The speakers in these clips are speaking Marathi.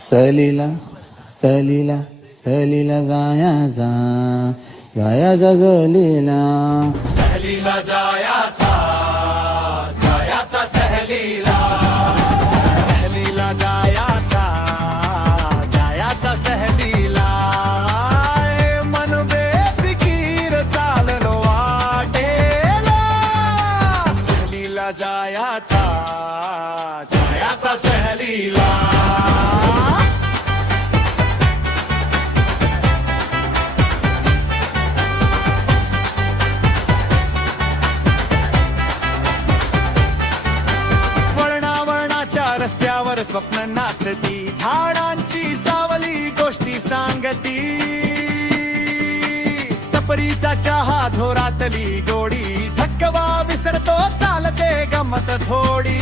सहलीला सहलीला सहलीला जायाचा जायाचा सहलीला सहलीला जायाचा जायाचा सहलीला सहलीला जायाचा जायाचा सहलीला मन बेफिकीर चाललो वाटेला सहलीला जायाचा जायाचा सहलीला रस्त्यावर स्वप्न नाचती झाडांची सावली गोष्टी सांगती टपरीचा चहा धोरातली गोडी थकवा विसरतो चालते गमत थोडी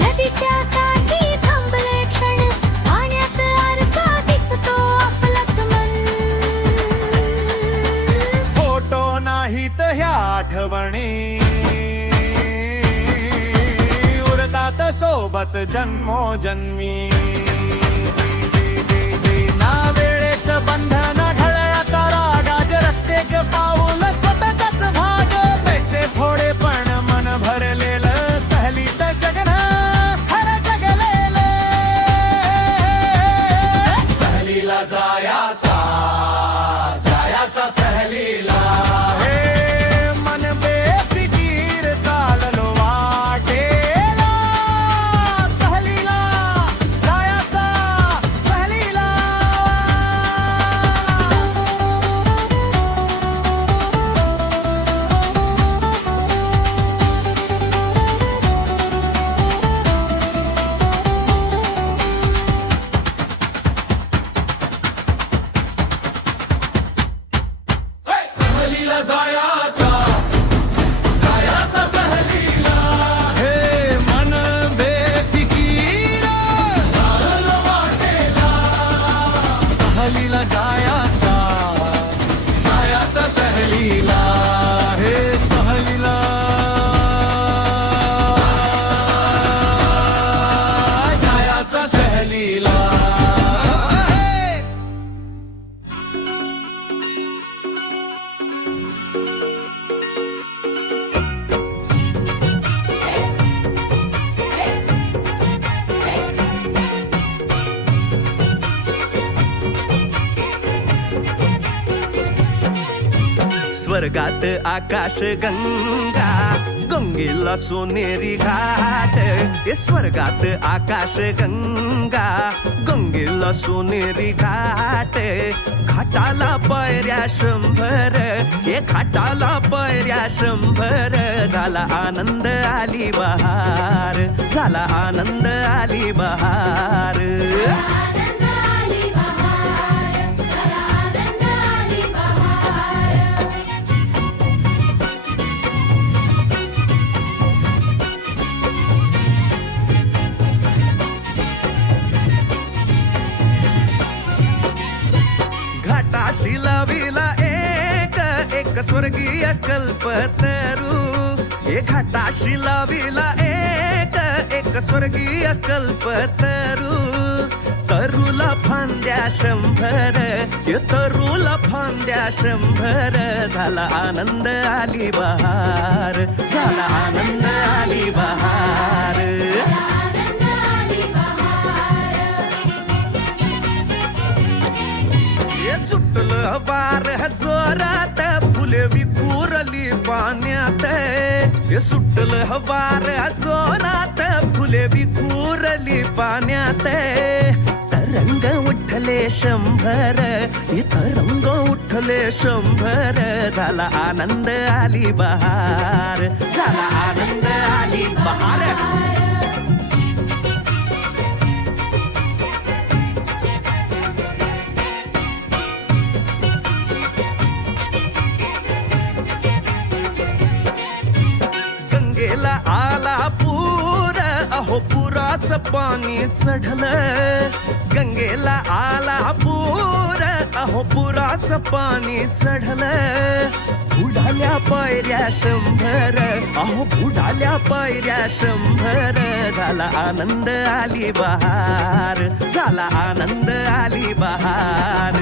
नदीच्या काठी थांबले क्षण पाण्यात आरसा दिसतो आपलाच मन फोटो नाहीत ह्या आठवणी सोबत जन्मोजन्मी ना वेळेच बंधन घड्याळाचा राग आज रक्तेक पाऊल स्वतःच भाग पैसे थोडे पण मन भरलेलं सहलीत जगन खरं जगलेलं सहलीला जायाचा जायाचा सहलीला सहलीला जायाचा जायाचा सहलीला हे सहलीला जायाचा सहलीला स्वर्गात आकाश गंगा गंगेला सोनेरी घाट हे स्वर्गात आकाश गंगा गंगेला सोनेरी घाट घाटाला पायऱ्या 100 हे घाटाला पायऱ्या 100 झाला आनंद आली बहार झाला आनंद आली बहार घाटाशी लाविला एक स्वर्गीय कल्पतरू हे घाटाशी लाविला एक स्वर्गीय कल्पतरू तरुला फांद्या 100 हे तरुला फांद्या 100 झाला आनंद आली बहार झाला आनंद आली बहार सुटलं वार जोरात फुले विखुरली पाण्यात हे सुटलं वार जोरात फुले विखुरली पाण्यात तरंग उठले 100 हे तरंग उठले 100 झाला आनंद आली बहार झाला आनंद आली बहार आला पूर अहो पुराचं पाणी चढलं गंगेला आला पूर अहो पुराचं पाणी चढलं बुडाल्या पायऱ्या 100 अहो बुडाल्या पायऱ्या 100 झाला आनंद आली बहार झाला आनंद आली बहार